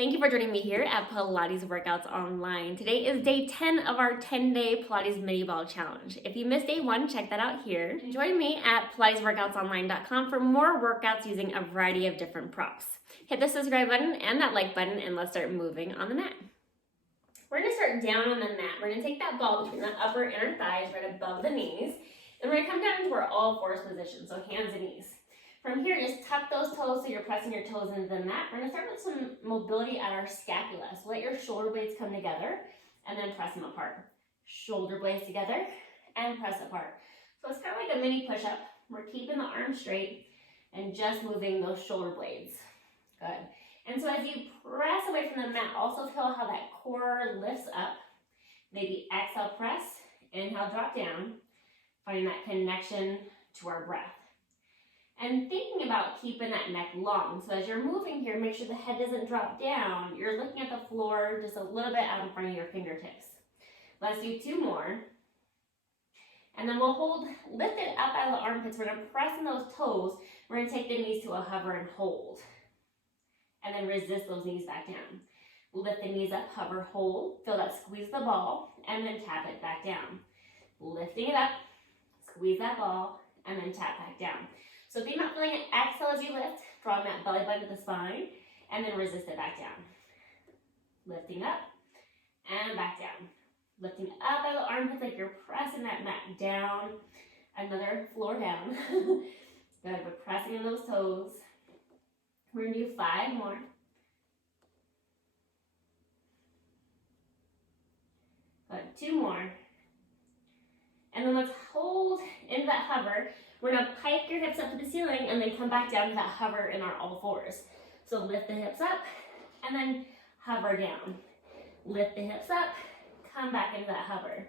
Thank you for joining me here at Pilates Workouts Online. Today is day 10 of our 10-day Pilates mini ball challenge. If you missed day 1, check that out here. And join me at PilatesWorkoutsOnline.com for more workouts using a variety of different props. Hit the subscribe button and that like button and let's start moving on the mat. We're going to start down on the mat. We're going to take that ball between the upper and inner thighs right above the knees. And we're going to come down into our all-fours position, so hands and knees. From here, just tuck those toes so you're pressing your toes into the mat. We're going to start with some mobility at our scapula. So let your shoulder blades come together and then press them apart. Shoulder blades together and press apart. So it's kind of like a mini push-up. We're keeping the arms straight and just moving those shoulder blades. Good. And so as you press away from the mat, also feel how that core lifts up. Maybe exhale, press. Inhale, drop down. Finding that connection to our breath. And thinking about keeping that neck long. So as you're moving here, make sure the head doesn't drop down. You're looking at the floor just a little bit out in front of your fingertips. Let's do 2 more. And then we'll hold, lift it up out of the armpits. We're gonna press in those toes. We're gonna take the knees to a hover and hold. And then resist those knees back down. Lift the knees up, hover, hold. Feel that squeeze the ball, and then tap it back down. Lifting it up, squeeze that ball, and then tap back down. So if you're not feeling it, exhale as you lift, drawing that belly button to the spine, and then resist it back down. Lifting up, and back down. Lifting up out of the armpits like you're pressing that mat down. Another floor down. Good, we're pressing in those toes. We're gonna do 5 more. Good, 2 more. And then let's hold into that hover. We're gonna pike your hips up to the ceiling and then come back down to that hover in our all fours. So lift the hips up and then hover down. Lift the hips up, come back into that hover.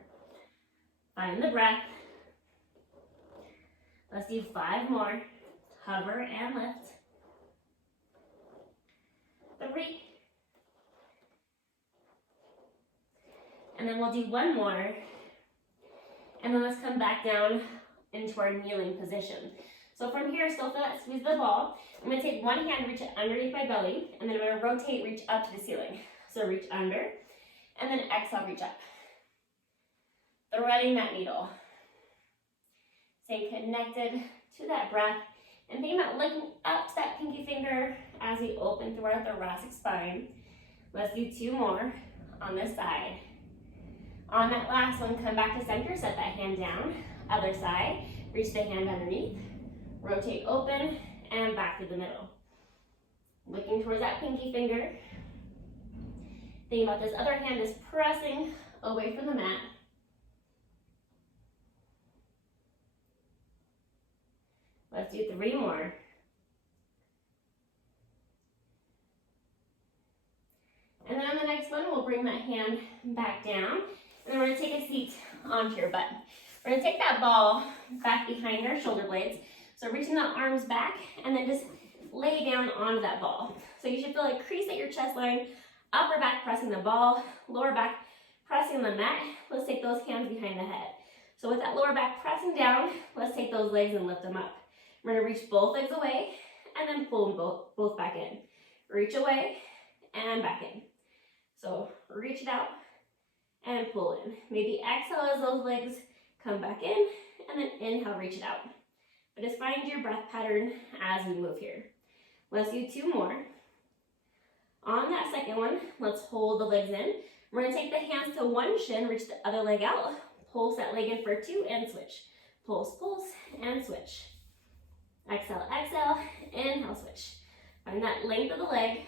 Find the breath. Let's do 5 more. Hover and lift. 3. And then we'll do 1 more. And then let's come back down into our kneeling position. So from here, still feel that squeeze the ball. I'm gonna take one hand, reach it underneath my belly, and then I'm gonna rotate, reach up to the ceiling. So reach under, and then exhale, reach up. Threading that needle. Stay connected to that breath, and think about looking up to that pinky finger as you open through our thoracic spine. Let's do 2 more on this side. On that last one, come back to center, set that hand down. Other side, reach the hand underneath, rotate open, and back to the middle. Looking towards that pinky finger. Think about this other hand is pressing away from the mat. Let's do 3 more. And then on the next one, we'll bring that hand back down. And then we're gonna take a seat onto your butt. We're gonna take that ball back behind our shoulder blades. So reaching the arms back and then just lay down onto that ball. So you should feel a crease at your chest line, upper back pressing the ball, lower back pressing the mat. Let's take those hands behind the head. So with that lower back pressing down, let's take those legs and lift them up. We're gonna reach both legs away and then pull them both back in. Reach away and back in. So reach it out and pull in. Maybe exhale as those legs come back in, and then inhale, reach it out. But just find your breath pattern as we move here. Let's do 2 more. On that second one, let's hold the legs in. We're gonna take the hands to one shin, reach the other leg out, pulse that leg in for 2, and switch. Pulse, pulse, and switch. Exhale, exhale, inhale, switch. Find that length of the leg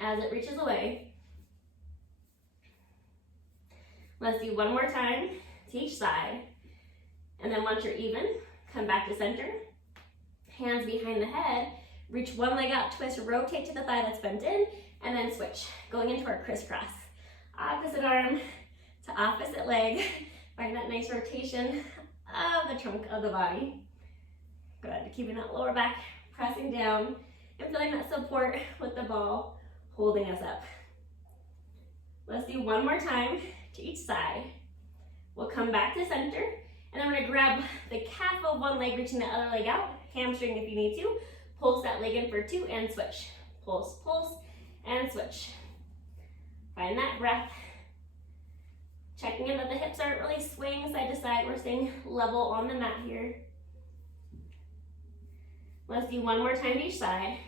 as it reaches away. Let's do 1 more time to each side. And then once you're even, come back to center. Hands behind the head. Reach one leg out, twist, rotate to the thigh that's bent in, and then switch. Going into our crisscross. Opposite arm to opposite leg. Find that nice rotation of the trunk of the body. Good. Keeping that lower back pressing down and feeling that support with the ball holding us up. Let's do 1 more time to each side. We'll come back to center, and then we're gonna grab the calf of one leg, reaching the other leg out, hamstring if you need to, pulse that leg in for 2 and switch. Pulse, pulse, and switch. Find that breath. Checking in that the hips aren't really swaying side to side. We're staying level on the mat here. Let's do one more time to each side.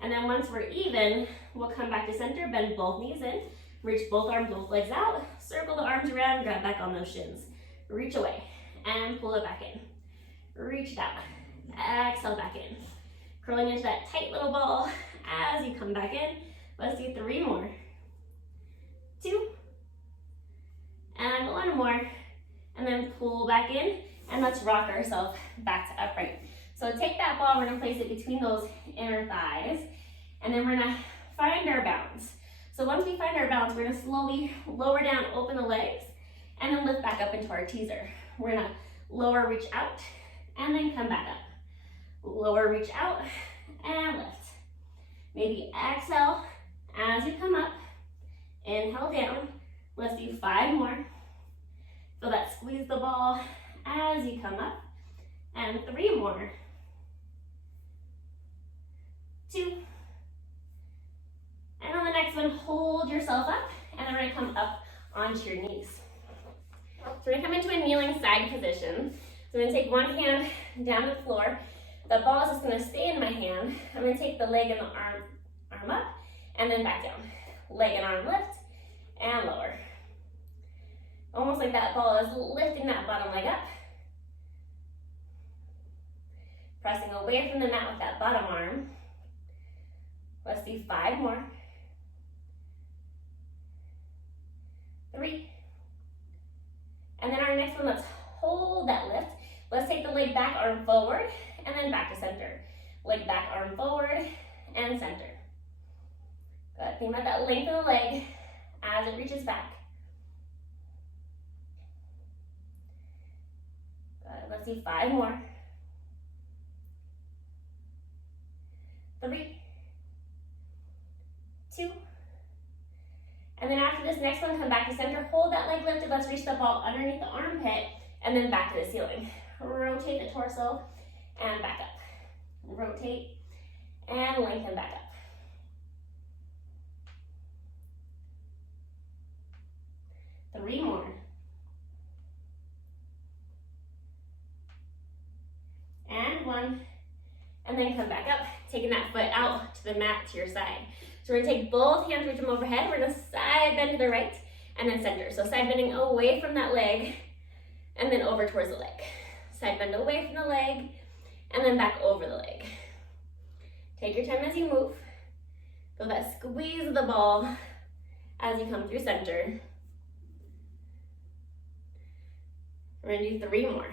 And then once we're even, we'll come back to center, bend both knees in, reach both arms, both legs out, circle the arms around, grab back on those shins. Reach away and pull it back in. Reach it out. Exhale back in. Curling into that tight little ball as you come back in. Let's do 3 more. 2. And 1 more. And then pull back in. And let's rock ourselves back to upright. So take that ball, we're gonna place it between those inner thighs. And then we're gonna find our balance. So once we find our balance, we're gonna slowly lower down, open the legs, and then lift back up into our teaser. We're gonna lower, reach out, and then come back up. Lower, reach out, and lift. Maybe exhale as you come up. Inhale down. Let's do 5 more. Feel that squeeze the ball as you come up. And 3 more. 2. And on the next one, hold yourself up, and then we're gonna come up onto your knees. So we're gonna come into a kneeling side position. So I'm gonna take one hand down the floor. The ball is just gonna stay in my hand. I'm gonna take the leg and the arm up, and then back down. Leg and arm lift, and lower. Almost like that ball is lifting that bottom leg up. Pressing away from the mat with that bottom arm. Let's do 5 more. 3. And then our next one, let's hold that lift. Let's take the leg back, arm forward, and then back to center. Leg back, arm forward, and center. Good. Think about that length of the leg as it reaches back. Good. Let's do 5 more. 3. 2. And then after this next one, come back to center. Hold that leg lifted. Let's reach the ball underneath the armpit and then back to the ceiling. Rotate the torso and back up. Rotate and lengthen back up. 3 more. And 1. And then come back up, taking that foot out to the mat to your side. So we're gonna take both hands, reach them overhead. We're gonna side bend to the right and then center. So side bending away from that leg and then over towards the leg. Side bend away from the leg and then back over the leg. Take your time as you move. Feel that squeeze of the ball as you come through center. We're gonna do 3 more.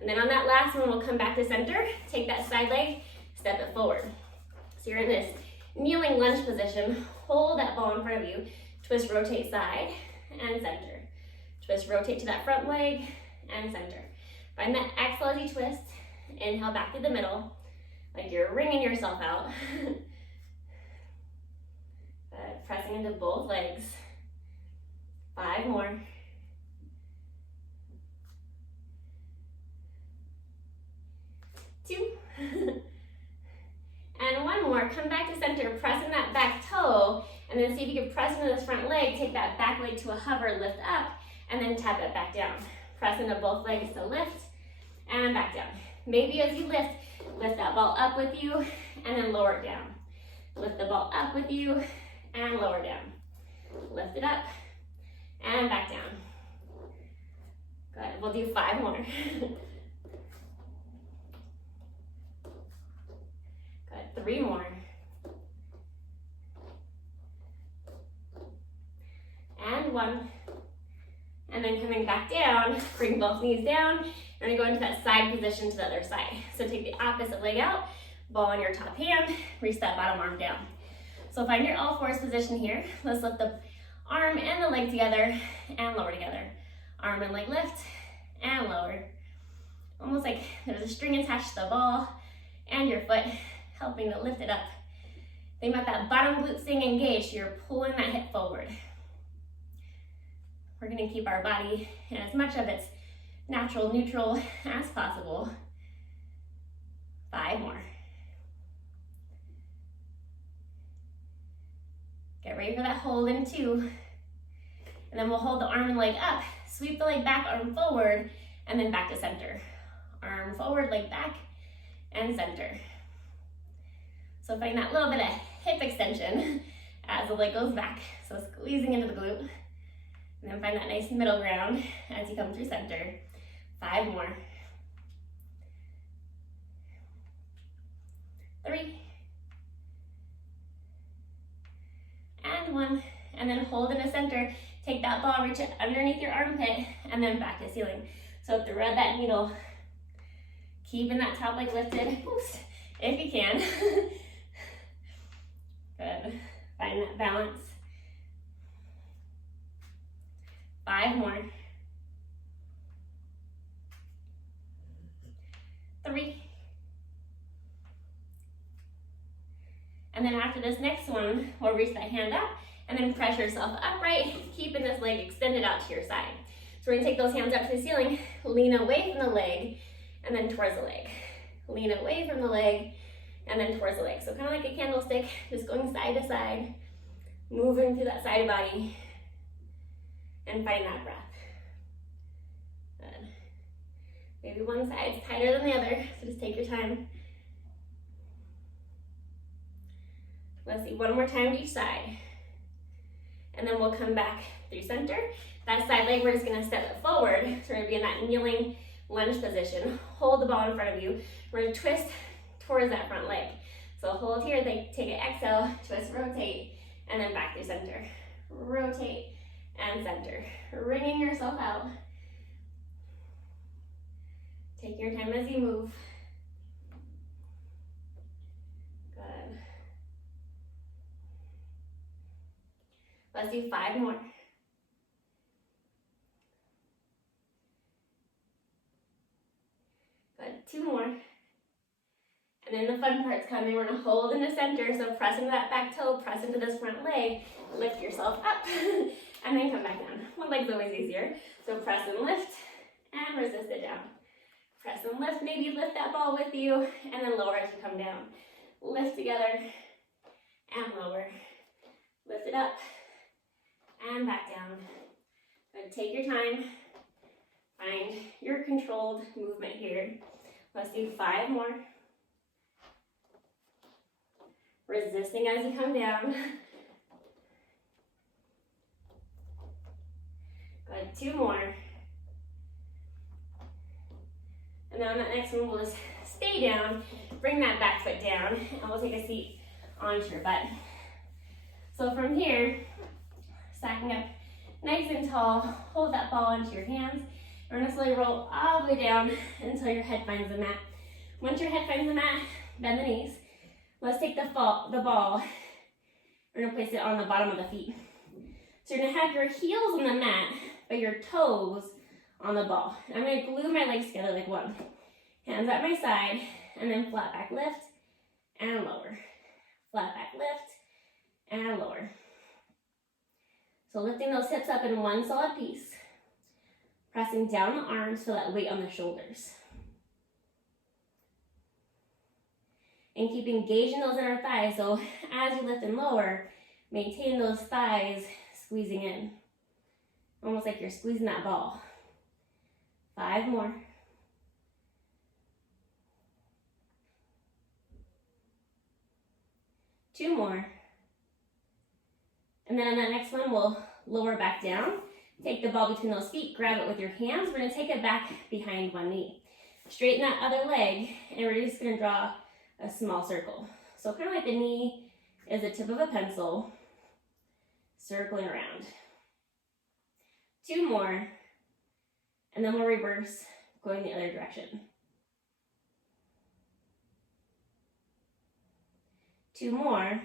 And then on that last one, we'll come back to center, take that side leg, step it forward. So you're in this kneeling lunge position. Hold that ball in front of you. Twist, rotate side and center. Twist, rotate to that front leg and center. Find that exhale as you twist. Inhale back to the middle, like you're wringing yourself out. Good. Pressing into both legs. 5 more. 2. And 1 more. Come back to center, pressing that back toe, and then see if you can press into this front leg, take that back leg to a hover, lift up, and then tap it back down. Press into both legs to lift, and back down. Maybe as you lift that ball up with you, and then lower it down. Lift the ball up with you, and lower down. Lift it up, and back down. Good. We'll do 5 more. Good. 3 more. And 1. And then coming back down, bring both knees down. You're gonna go into that side position to the other side. So take the opposite leg out, ball in your top hand, reach that bottom arm down. So find your all fours position here. Let's lift the arm and the leg together and lower together. Arm and leg lift and lower. Almost like there's a string attached to the ball and your foot helping to lift it up. Think about that bottom glute staying engaged. You're pulling that hip forward. We're gonna keep our body in as much of its natural neutral as possible. 5 more. Get ready for that hold in 2. And then we'll hold the arm and leg up, sweep the leg back, arm forward, and then back to center. Arm forward, leg back, and center. So find that little bit of hip extension as the leg goes back. So squeezing into the glute. And then find that nice middle ground as you come through center. 5 more. 3. And 1. And then hold in the center. Take that ball, reach it underneath your armpit, and then back to ceiling. So thread that needle. Keeping that top leg lifted, boost, if you can. Good. Find that balance. 5 more. 3. And then after this next one, we'll reach that hand up and then press yourself upright, keeping this leg extended out to your side. So we're gonna take those hands up to the ceiling, lean away from the leg, and then towards the leg. Lean away from the leg, and then towards the leg. So kind of like a candlestick, just going side to side, moving through that side body, and find that breath. Good. Maybe one side's tighter than the other, so just take your time. Let's see, one more time to each side. And then we'll come back through center. That side leg, we're just gonna step it forward. So we're gonna be in that kneeling lunge position. Hold the ball in front of you. We're gonna twist towards that front leg. So hold here, take an exhale, twist, rotate, and then back through center. Rotate and center. Wringing yourself out. Take your time as you move. Good. Let's do 5 more. Good, 2 more. And then the fun part's coming. We're gonna hold in the center, so press into that back toe, press into this front leg, lift yourself up, and then come back down. One leg's always easier. So press and lift, and resist it down. Press and lift, maybe lift that ball with you, and then lower as you come down. Lift together, and lower. Lift it up, and back down. Good, take your time. Find your controlled movement here. Let's do 5 more. Resisting as you come down. Good, 2 more. And then on that next one, we'll just stay down, bring that back foot down, and we'll take a seat onto your butt. So from here, stacking up nice and tall, hold that ball into your hands. We're gonna slowly roll all the way down until your head finds the mat. Once your head finds the mat, bend the knees. Let's take the ball, we're gonna place it on the bottom of the feet. So you're gonna have your heels on the mat, but your toes on the ball. I'm gonna glue my legs together like one. Hands at my side, and then flat back lift, and lower. Flat back lift, and lower. So lifting those hips up in one solid piece. Pressing down the arms, feel that weight on the shoulders. And keep engaging those inner thighs, so as you lift and lower, maintain those thighs squeezing in. Almost like you're squeezing that ball. 5 more. 2 more. And then on that next one, we'll lower back down. Take the ball between those feet, grab it with your hands. We're gonna take it back behind one knee. Straighten that other leg, and we're just gonna draw a small circle. So kind of like the knee is the tip of a pencil, circling around. 2 more, and then we'll reverse, going the other direction. 2 more,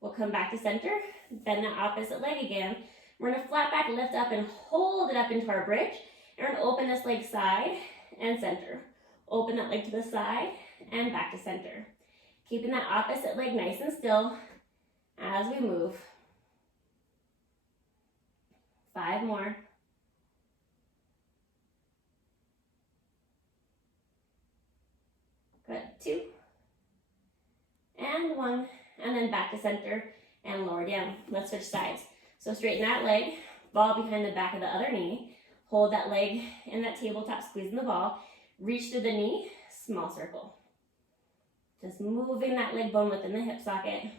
we'll come back to center, bend the opposite leg again. We're gonna flat back, lift up, and hold it up into our bridge. And we're gonna open this leg side and center. Open that leg to the side and back to center. Keeping that opposite leg nice and still as we move. 5 more. Good, 2, and 1, and then back to center and lower down. Let's switch sides. So straighten that leg, ball behind the back of the other knee, hold that leg in that tabletop, squeezing the ball, reach through the knee, small circle. Just moving that leg bone within the hip socket,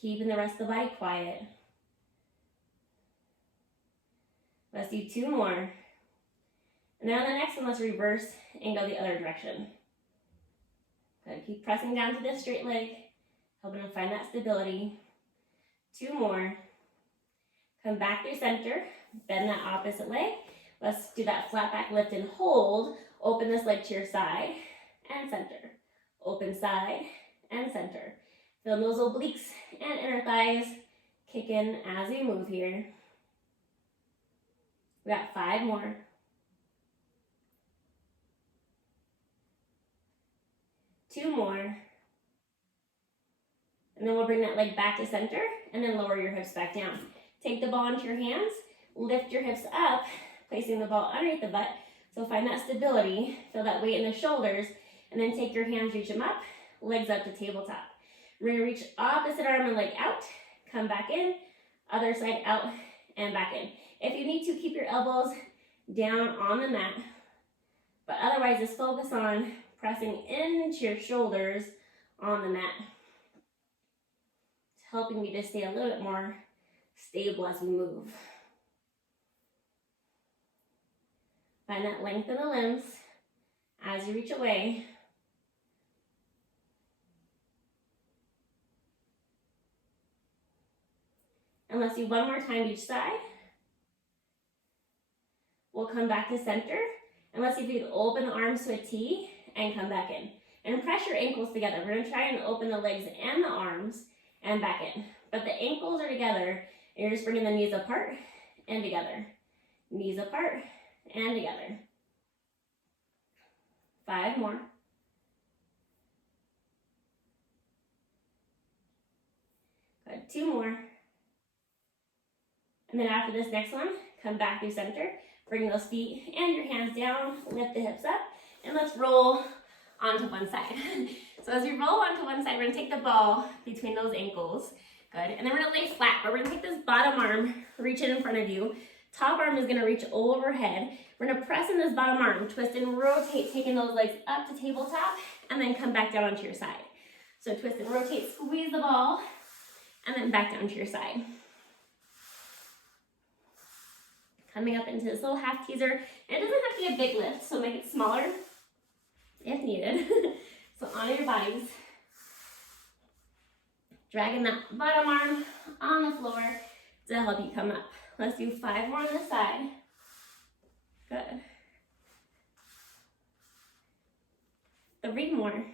keeping the rest of the body quiet. Let's do 2 more. And then on the next one, let's reverse and go the other direction. Good, keep pressing down to this straight leg, helping to find that stability. 2 more. Come back through center, bend that opposite leg. Let's do that flat back lift and hold. Open this leg to your side and center. Open side and center. Feel those obliques and inner thighs kick in as we move here. We got 5 more. 2 more. And then we'll bring that leg back to center and then lower your hips back down. Take the ball into your hands, lift your hips up, placing the ball underneath the butt. So find that stability, feel that weight in the shoulders, and then take your hands, reach them up, legs up to tabletop. We're gonna reach opposite arm and leg out, come back in, other side out and back in. If you need to, keep your elbows down on the mat, but otherwise just focus on pressing into your shoulders on the mat. It's helping me to stay a little bit more stable as we move. Find that length in the limbs as you reach away. And let's do 1 more time each side. We'll come back to center. And let's see if we can open the arms to a T and come back in. And press your ankles together. We're going to try and open the legs and the arms and back in. But the ankles are together, and you're just bringing the knees apart and together. Knees apart and together. 5 more. Good, 2 more. And then after this next one, come back through center. Bring those feet and your hands down, lift the hips up, and let's roll onto one side. So as you roll onto one side, we're gonna take the ball between those ankles. Good, and then we're gonna lay flat, but we're gonna take this bottom arm, reach it in front of you. Top arm is gonna reach overhead. We're gonna press in this bottom arm, twist and rotate, taking those legs up to tabletop, and then come back down onto your side. So twist and rotate, squeeze the ball, and then back down to your side. Coming up into this little half teaser. And it doesn't have to be a big lift, so make it smaller if needed. So honor your bodies. Dragging that bottom arm on the floor to help you come up. Let's do 5 more on this side. Good. 3 more.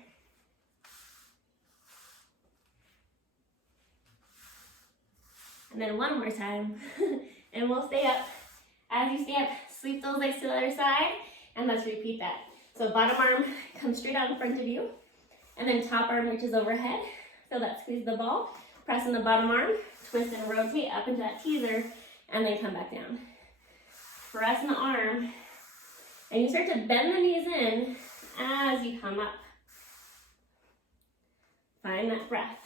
And then 1 more time. And we'll stay up. As you stay up, sweep those legs to the other side, and let's repeat that. So bottom arm comes straight out in front of you, and then top arm reaches overhead. Feel that squeeze the ball, press in the bottom arm, twist and rotate up into that teaser, and then come back down. Press in the arm, and you start to bend the knees in as you come up. Find that breath.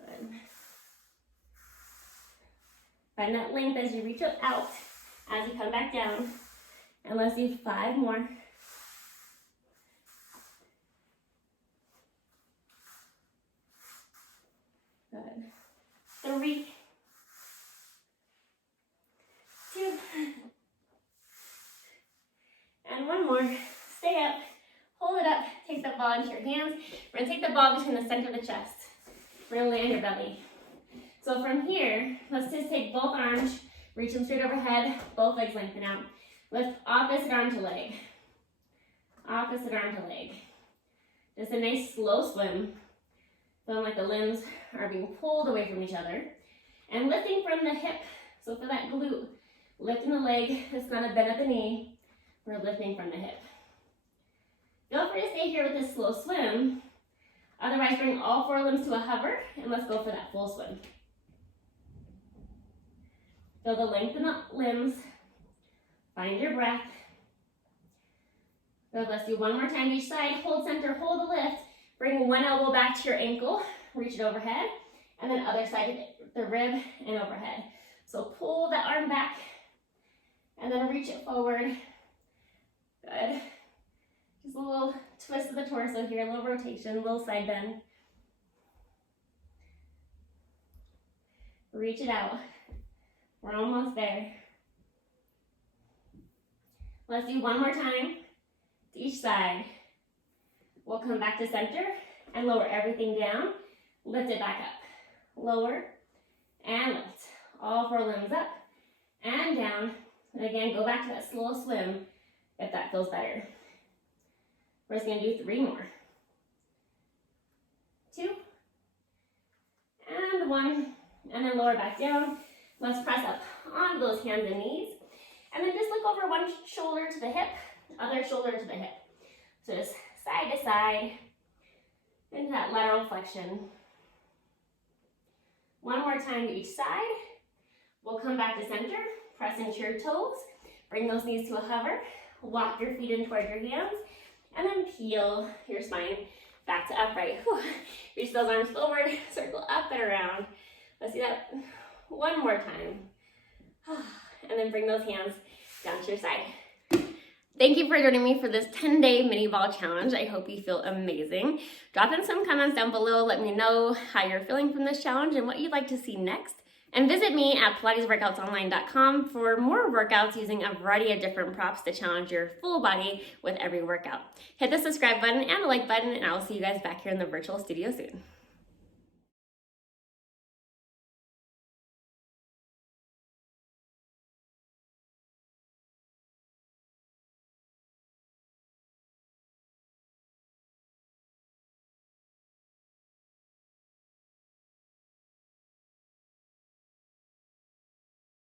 Good. Find that length as you reach out as you come back down. And let's do 5 more. Good. 3, 2, and 1 more. Stay up, hold it up, take the ball into your hands. We're gonna take the ball between the center of the chest. We're gonna lay on your belly. So from here, let's just take both arms, reach them straight overhead, both legs lengthen out. Lift opposite arm to leg. Opposite arm to leg. Just a nice slow swim. Feeling like the limbs are being pulled away from each other. And lifting from the hip, so for that glute, lifting the leg, it's not a bend at the knee. We're lifting from the hip. Feel free to stay here with this slow swim. Otherwise, bring all 4 limbs to a hover, and let's go for that full swim. Feel the length in the limbs. Find your breath. Good, let's do one more time each side. Hold center, hold the lift. Bring one elbow back to your ankle, reach it overhead, and then other side to the rib and overhead. So pull that arm back, and then reach it forward. Good. Just a little twist of the torso here, a little rotation, a little side bend. Reach it out. We're almost there. Let's do one more time to each side. We'll come back to center and lower everything down. Lift it back up. Lower and lift. All 4 limbs up and down. And again, go back to that slow swim if that feels better. We're just going to do 3 more. 2 and 1. And then lower back down. Let's press up onto those hands and knees. And then just look over one shoulder to the hip, other shoulder to the hip. So just side to side into that lateral flexion. One more time to each side. We'll come back to center, press into your toes, bring those knees to a hover, walk your feet in toward your hands, and then peel your spine back to upright. Whew. Reach those arms forward, circle up and around. Let's do that one more time. And then bring those hands down to your side. Thank you for joining me for this 10-day mini ball challenge. I hope you feel amazing. Drop in some comments down below. Let me know how you're feeling from this challenge and what you'd like to see next. And visit me at pilatesworkoutsonline.com for more workouts using a variety of different props to challenge your full body with every workout. Hit the subscribe button and the like button, and I will see you guys back here in the virtual studio soon.